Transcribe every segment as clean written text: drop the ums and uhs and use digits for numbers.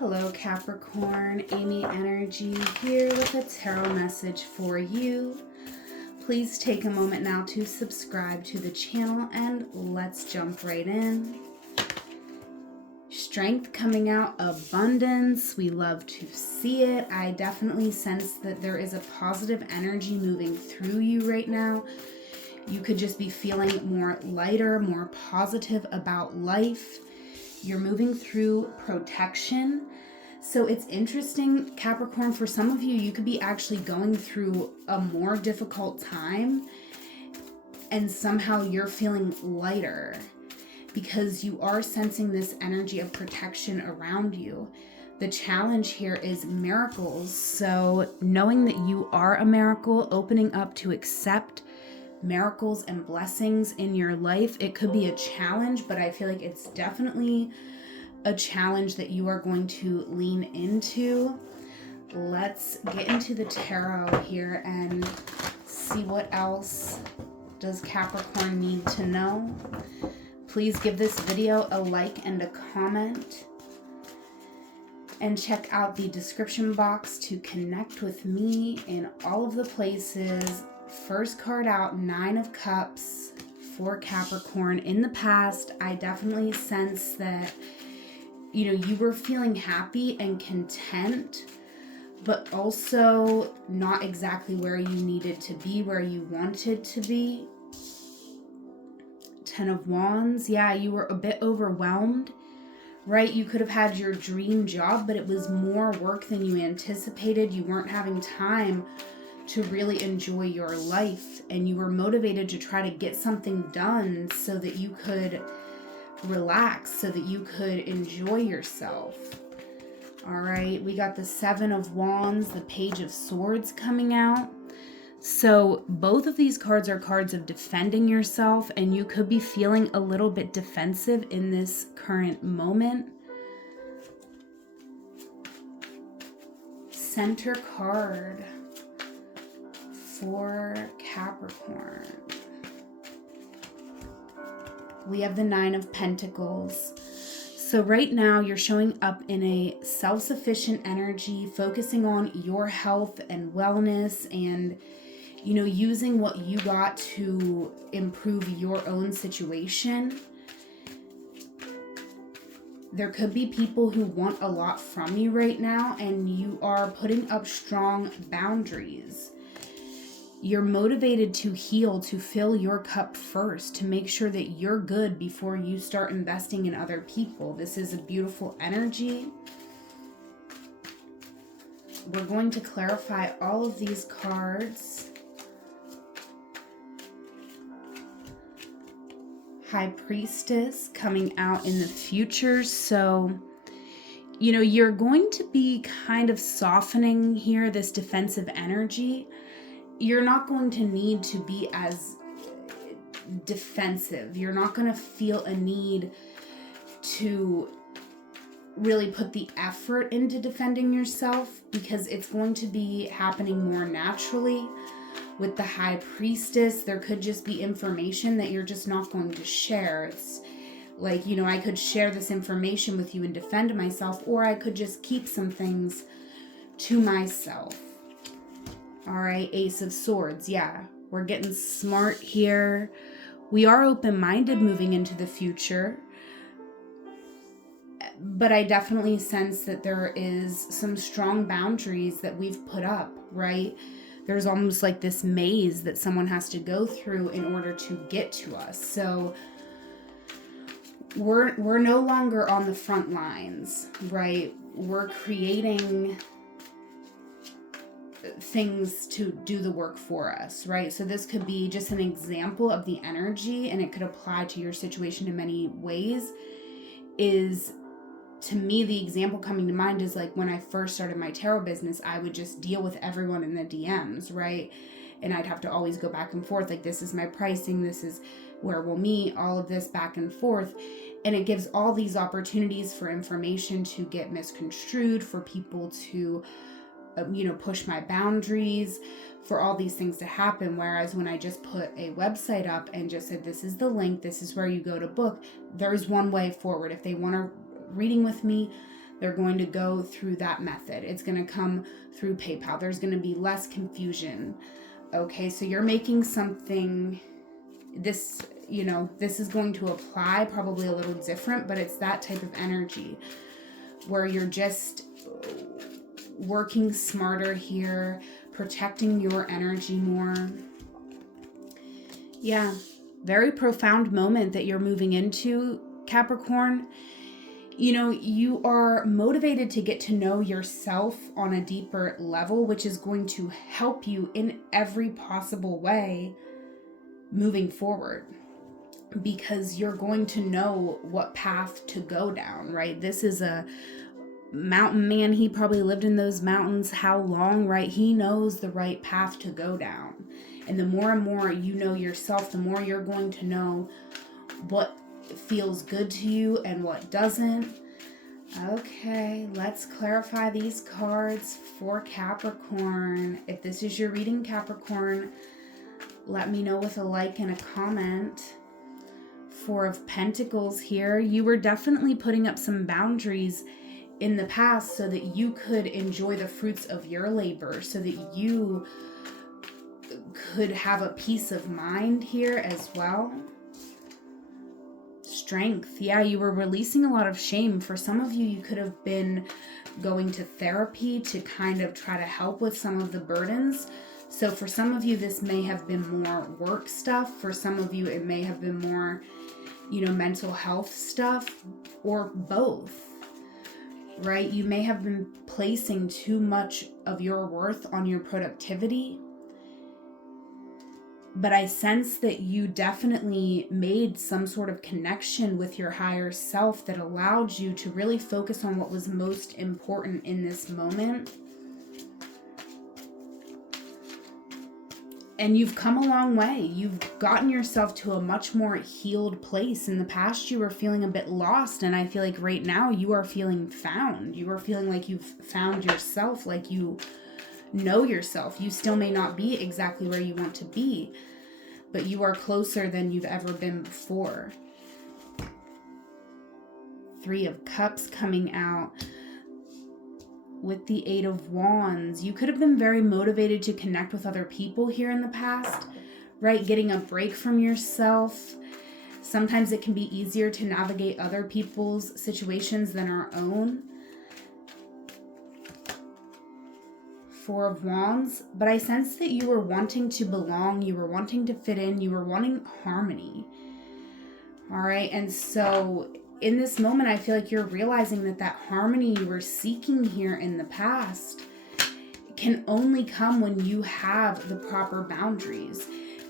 Hello Capricorn, Amy Energy here with a tarot message for you. Please take a moment now to subscribe to the channel and let's jump right in. Strength coming out, abundance, we love to see it. I definitely sense that there is a positive energy moving through you right now. You could just be feeling more lighter, more positive about life. You're moving through protection. So it's interesting, Capricorn, for some of you, you could be actually going through a more difficult time and somehow you're feeling lighter because you are sensing this energy of protection around you. The challenge here is miracles. So knowing that you are a miracle, opening up to accept miracles and blessings in your life. It could be a challenge, but I feel like it's definitely a challenge that you are going to lean into. Let's get into the tarot here and see what else does Capricorn need to know. Please give this video a like and a comment. And check out the description box to connect with me in all of the places. First card out, 9 of Cups for Capricorn. In the past, I definitely sense that, you were feeling happy and content, but also not exactly where you needed to be, where you wanted to be. 10 of Wands. Yeah, you were a bit overwhelmed, right? You could have had your dream job, but it was more work than you anticipated. You weren't having time to really enjoy your life, and you were motivated to try to get something done so that you could relax, so that you could enjoy yourself. All right, we got the 7 of Wands, the Page of Swords coming out. So both of these cards are cards of defending yourself, and you could be feeling a little bit defensive in this current moment. Center card for Capricorn. We have the 9 of Pentacles. So right now you're showing up in a self-sufficient energy, focusing on your health and wellness and, using what you got to improve your own situation. There could be people who want a lot from you right now, and you are putting up strong boundaries. You're motivated to heal, to fill your cup first, to make sure that you're good before you start investing in other people. This is a beautiful energy. We're going to clarify all of these cards. High Priestess coming out in the future. So, you're going to be kind of softening here this defensive energy. You're not going to need to be as defensive. You're not going to feel a need to really put the effort into defending yourself because it's going to be happening more naturally. With the High Priestess, there could just be information that you're just not going to share. It's like, I could share this information with you and defend myself, or I could just keep some things to myself. All right, Ace of Swords. Yeah, we're getting smart here. We are open-minded moving into the future. But I definitely sense that there is some strong boundaries that we've put up, right? There's almost like this maze that someone has to go through in order to get to us. So we're no longer on the front lines, right? We're creating things to do the work for us, right? So this could be just an example of the energy, and it could apply to your situation in many ways. To me, the example coming to mind is like when I first started my tarot business, I would just deal with everyone in the DMs, right? And I'd have to always go back and forth, like, this is my pricing, this is where we'll meet, all of this back and forth. And it gives all these opportunities for information to get misconstrued, for people to push my boundaries, for all these things to happen. Whereas when I just put a website up and just said, this is the link, this is where you go to book, there's one way forward. If they want a reading with me, they're going to go through that method. It's going to come through PayPal. There's going to be less confusion. Okay, so you're making something, this is going to apply probably a little different, but it's that type of energy where you're just working smarter here, protecting your energy more. Yeah, very profound moment that you're moving into, Capricorn. You are motivated to get to know yourself on a deeper level, which is going to help you in every possible way moving forward, because you're going to know what path to go down, right? This is a mountain man. He probably lived in those mountains how long, right? He knows the right path to go down. And the more and more you know yourself, the more you're going to know what feels good to you and what doesn't. Okay, let's clarify these cards for Capricorn. If this is your reading, Capricorn, let me know with a like and a comment. Four of Pentacles here. You were definitely putting up some boundaries in the past so that you could enjoy the fruits of your labor, so that you could have a peace of mind here as well. Strength. Yeah, you were releasing a lot of shame. For some of you, you could have been going to therapy to kind of try to help with some of the burdens. So for some of you, this may have been more work stuff. For some of you, it may have been more, mental health stuff, or both, right? You may have been placing too much of your worth on your productivity. But I sense that you definitely made some sort of connection with your higher self that allowed you to really focus on what was most important in this moment. And you've come a long way. You've gotten yourself to a much more healed place. In the past, you were feeling a bit lost. And I feel like right now you are feeling found. You are feeling like you've found yourself, like you know yourself. You still may not be exactly where you want to be, but you are closer than you've ever been before. Three of Cups coming out with the Eight of Wands. You could have been very motivated to connect with other people here in the past, right? Getting a break from yourself. Sometimes it can be easier to navigate other people's situations than our own. Four of Wands, but I sense that you were wanting to belong, you were wanting to fit in, you were wanting harmony. All right, and so in this moment, I feel like you're realizing that harmony you were seeking here in the past can only come when you have the proper boundaries.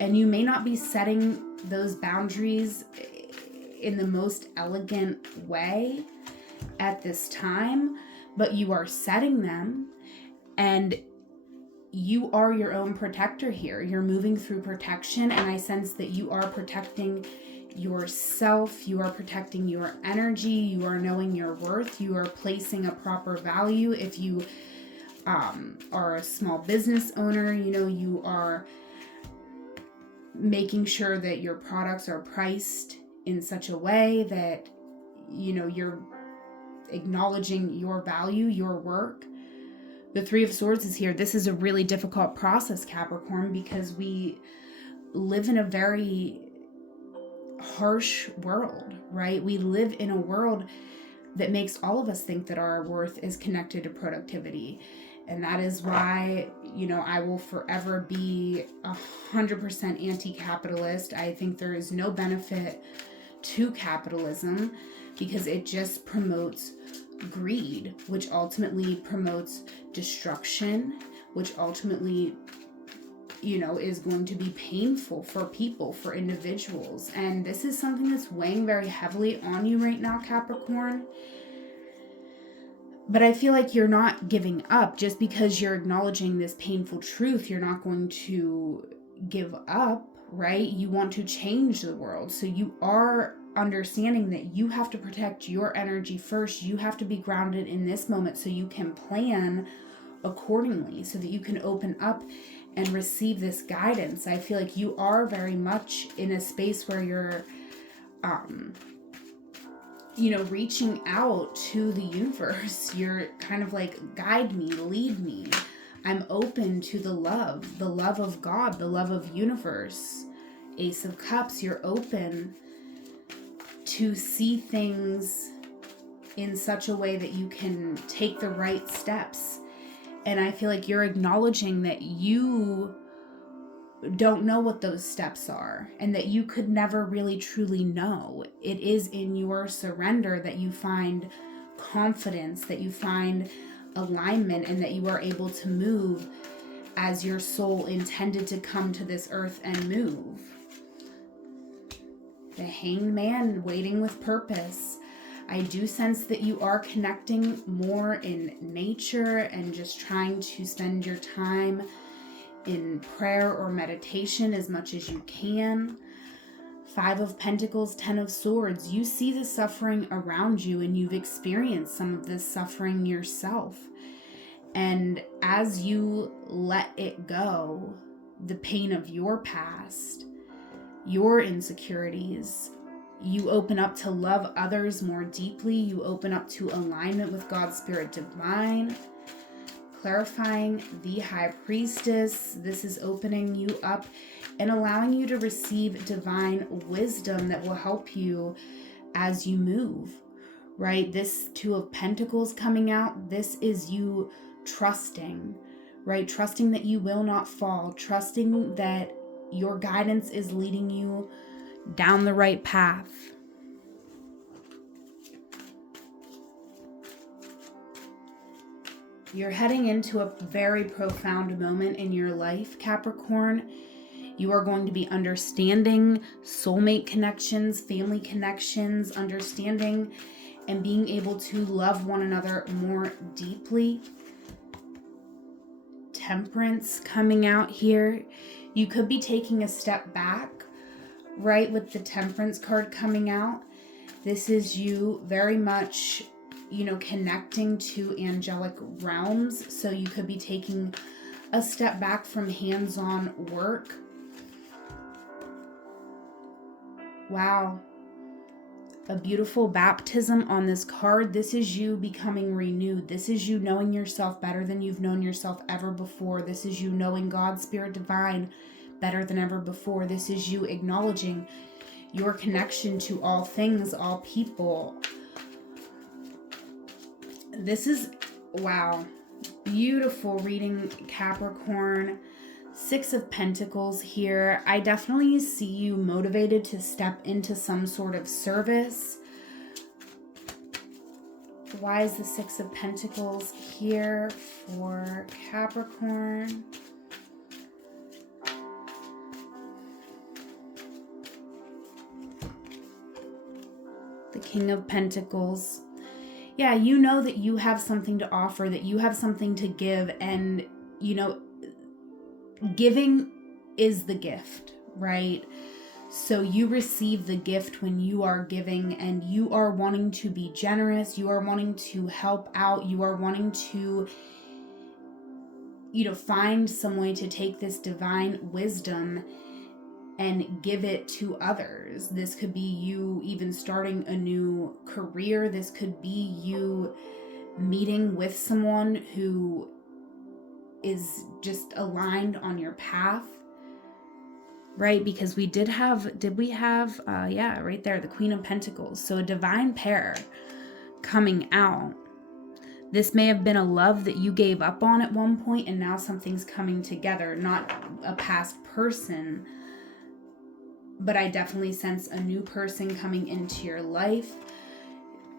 And you may not be setting those boundaries in the most elegant way at this time, but you are setting them. And you are your own protector here. You're moving through protection, and I sense that you are protecting yourself. You are protecting your energy. You are knowing your worth. You are placing a proper value. If you are a small business owner, you are making sure that your products are priced in such a way that, you're acknowledging your value, your work. The Three of Swords is here. This is a really difficult process, Capricorn, because we live in a very harsh world, right? We live in a world that makes all of us think that our worth is connected to productivity. And that is why, I will forever be 100% anti-capitalist. I think there is no benefit to capitalism because it just promotes greed, which ultimately promotes destruction, which ultimately, is going to be painful for people, for individuals. And this is something that's weighing very heavily on you right now, Capricorn. But I feel like you're not giving up. Just because you're acknowledging this painful truth, you're not going to give up, right? You want to change the world. So you are understanding that you have to protect your energy first. You have to be grounded in this moment so you can plan accordingly, so that you can open up and receive this guidance. I feel like you are very much in a space where you're reaching out to the universe. You're kind of like, guide me, lead me. I'm open to the love of God, the love of universe. Ace of Cups, you're open to see things in such a way that you can take the right steps. And I feel like you're acknowledging that you don't know what those steps are, and that you could never really truly know. It is in your surrender that you find confidence, that you find alignment, and that you are able to move as your soul intended to come to this earth and move. The Hanged Man, waiting with purpose. I do sense that you are connecting more in nature and just trying to spend your time in prayer or meditation as much as you can. 5 of Pentacles, 10 of Swords. You see the suffering around you, and you've experienced some of this suffering yourself. And as you let it go, the pain of your past, your insecurities, you open up to love others more deeply. You open up to alignment with God's Spirit Divine. Clarifying, the High Priestess. This is opening you up and allowing you to receive divine wisdom that will help you as you move, right? This 2 of Pentacles coming out. This is you trusting, right? Trusting that you will not fall. Trusting that your guidance is leading you down the right path. You're heading into a very profound moment in your life, Capricorn. You are going to be understanding soulmate connections, family connections, understanding and being able to love one another more deeply. Temperance coming out here. You could be taking a step back, right, with the Temperance card coming out. This is you very much connecting to angelic realms. So you could be taking a step back from hands-on work. Wow. A beautiful baptism on this card. This is you becoming renewed. This is you knowing yourself better than you've known yourself ever before. This is you knowing God's Spirit Divine better than ever before. This is you acknowledging your connection to all things, all people. This is, wow, beautiful reading, Capricorn. 6 of Pentacles here. I definitely see you motivated to step into some sort of service. Why is the 6 of Pentacles here for Capricorn? The King of Pentacles. Yeah, you know that you have something to offer, that you have something to give, and, giving is the gift, right? So you receive the gift when you are giving, and you are wanting to be generous, you are wanting to help out, you are wanting to, find some way to take this divine wisdom and give it to others. This could be you even starting a new career. This could be you meeting with someone who is just aligned on your path, right? Because we did we have, yeah, right there, the Queen of Pentacles. So a divine pair coming out. This may have been a love that you gave up on at one point, and now something's coming together, not a past person, but I definitely sense a new person coming into your life.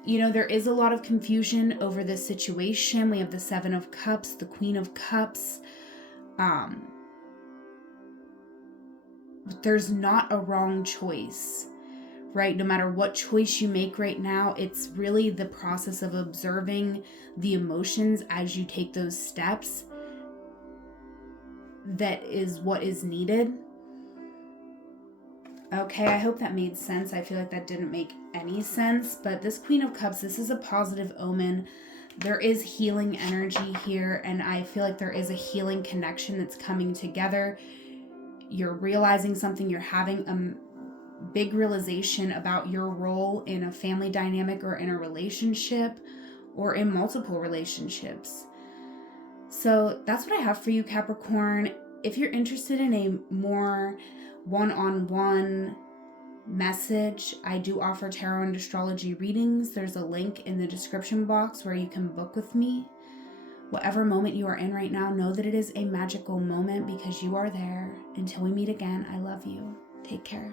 There is a lot of confusion over this situation. We have the 7 of Cups, the Queen of Cups. But there's not a wrong choice, right? No matter what choice you make right now, it's really the process of observing the emotions as you take those steps that is what is needed. Okay, I hope that made sense. I feel like that didn't make any sense, but this Queen of Cups, this is a positive omen. There is healing energy here, and I feel like there is a healing connection that's coming together. You're realizing something, you're having big realization about your role in a family dynamic or in a relationship or in multiple relationships. So that's what I have for you, Capricorn. If you're interested in a more one-on-one message, I do offer tarot and astrology readings. There's a link in the description box where you can book with me. Whatever moment you are in right now, know that it is a magical moment because you are there. Until we meet again, I love you. Take care.